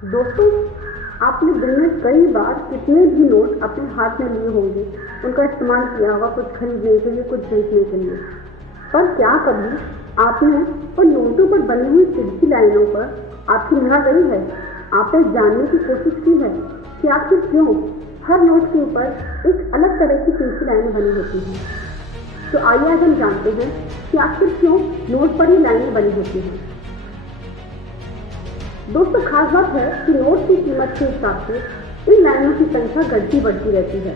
दोस्तों, आपने दिन में कई बार कितने भी नोट अपने हाथ में लिए होंगे, उनका इस्तेमाल किया होगा कुछ खरीदने के लिए, कुछ बेचने के लिए। पर क्या कभी आपने उन नोटों पर बनी हुई तिरछी लाइनों पर आपकी निगाह गई है? आपने जानने की कोशिश की है कि आखिर क्यों हर नोट के ऊपर एक अलग तरह की तिरछी लाइनें बनी होती हैं? तो आइए आज हम जानते हैं कि आखिर क्यों नोट पर ये लाइनें बनी होती हैं। दोस्तों, खास बात है कि नोट की कीमत के हिसाब से इन लाइनों की संख्या घटती बढ़ती रहती है।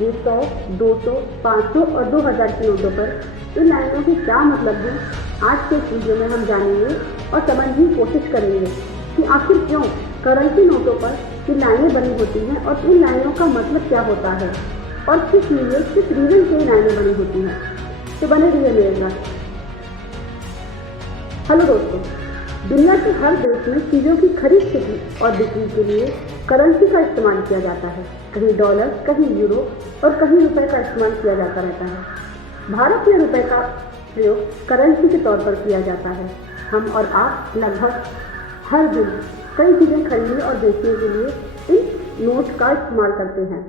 ये 100, 200, 500 और 2000 के नोटों पर इन लाइनों के क्या मतलब है, आज के इस वीडियो में हम जानेंगे और समझने की कोशिश करेंगे कि आखिर क्यों करेंसी नोटों पर ये लाइनें बनी होती हैं और इन लाइनों का मतलब क्या होता है और किस रीजन से ये लाइनें बनी होती हैं। तो बने रहिए मेरे साथ। हेलो दोस्तों, दुनिया के हर देश में चीज़ों की खरीद बिक्री और बिक्री के लिए करेंसी का इस्तेमाल किया जाता है। कहीं डॉलर, कहीं यूरो और कहीं रुपए का इस्तेमाल किया जाता रहता है। भारत में रुपए का प्रयोग करेंसी के तौर पर किया जाता है। हम और आप लगभग हर दिन कई चीज़ें खरीदने और बेचने के लिए इन नोट का इस्तेमाल करते हैं।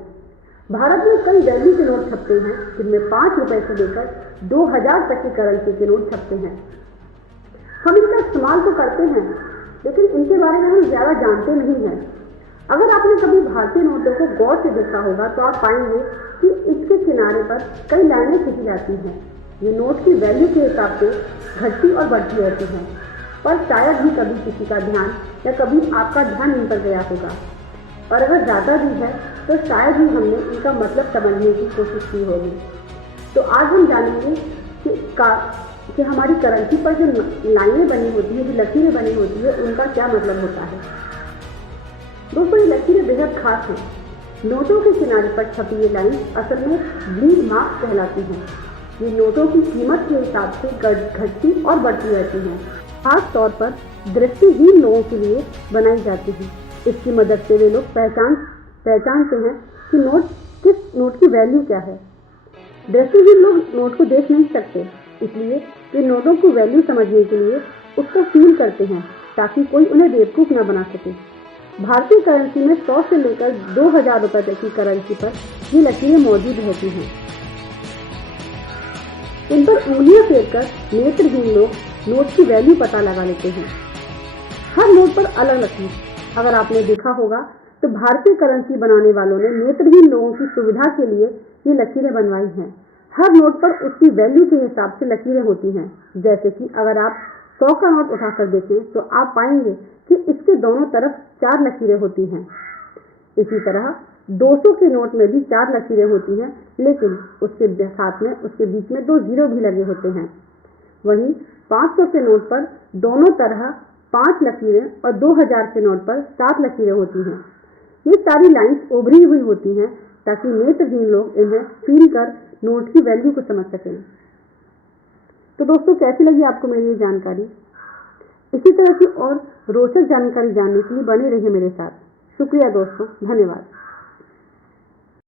भारत में कई वैल्यू के नोट छपते हैं, जिनमें 5 रुपए से लेकर 2000 तक की करेंसी के नोट छपते हैं। हम इनका इस्तेमाल तो करते हैं, लेकिन इनके बारे में हम ज़्यादा जानते नहीं हैं। अगर आपने कभी भारतीय नोटों को गौर से देखा होगा तो आप पाएंगे कि इसके किनारे पर कई लाइनें खींची जाती हैं। ये नोट की वैल्यू के हिसाब से घटती और बढ़ती रहती हैं, पर शायद ही कभी किसी का ध्यान या कभी आपका ध्यान इन पर गया होगा। और अगर ज़्यादा भी है तो शायद ही हमने इनका मतलब समझने की कोशिश की होगी। तो आज हम जानेंगे कि हमारी करेंसी पर जो लाइनें बनी होती है, जो लकीरें बनी होती है, उनका क्या मतलब होता है। दोस्तों, ये लकीरें बेहद खास हैं। नोटों के किनारे पर छपी ये लाइन असल में ब्लीड मार्क्स कहलाती हैं। ये नोटों की कीमत के हिसाब से घटती और बढ़ती रहती हैं। खास तौर पर दृष्टिहीन लोगों के लिए बनाई जाती है। इसकी मदद से वे लोग पहचानते हैं कि किस नोट की वैल्यू क्या है। दृष्टिहीन लोग नोट को देख नहीं सकते, इसलिए वे नोटों को वैल्यू समझने के लिए उसको फील करते हैं, ताकि कोई उन्हें बेवकूफ़ न बना सके। भारतीय करेंसी में 100 से लेकर 2000 रुपए तक की करेंसी पर ये लकीरें मौजूद रहती हैं। इन पर उंगलियां फेरकर नेत्रहीन लोग नोट की वैल्यू पता लगा लेते हैं। हर नोट पर अलग लकीर। अगर आपने देखा होगा तो भारतीय करेंसी बनाने वालों ने नेत्रहीन लोगों की सुविधा के लिए ये लकीरें बनवाई हैं। हर नोट पर उसकी वैल्यू के हिसाब से लकीरें होती हैं। जैसे कि अगर आप 100 का नोट उठाकर देखें तो आप पाएंगे कि इसके दोनों तरफ 4 लकीरें होती हैं। इसी तरह 200 के नोट में भी 4 लकीरें होती हैं, लेकिन उसके साथ में उसके बीच में 2 जीरो भी लगे होते हैं। वहीं 500 के नोट पर दोनों तरह 5 लकीरें और 2000 के नोट पर 7 लकीरें होती हैं। ये सारी लाइन्स उभरी हुई होती हैं ताकि नेत्रहीन लोग इन्हें फील कर नोट की वैल्यू को समझ सकें। तो दोस्तों, कैसी लगी आपको मेरी ये जानकारी? इसी तरह की और रोचक जानकारी जानने के लिए बने रहिए मेरे साथ। शुक्रिया दोस्तों, धन्यवाद।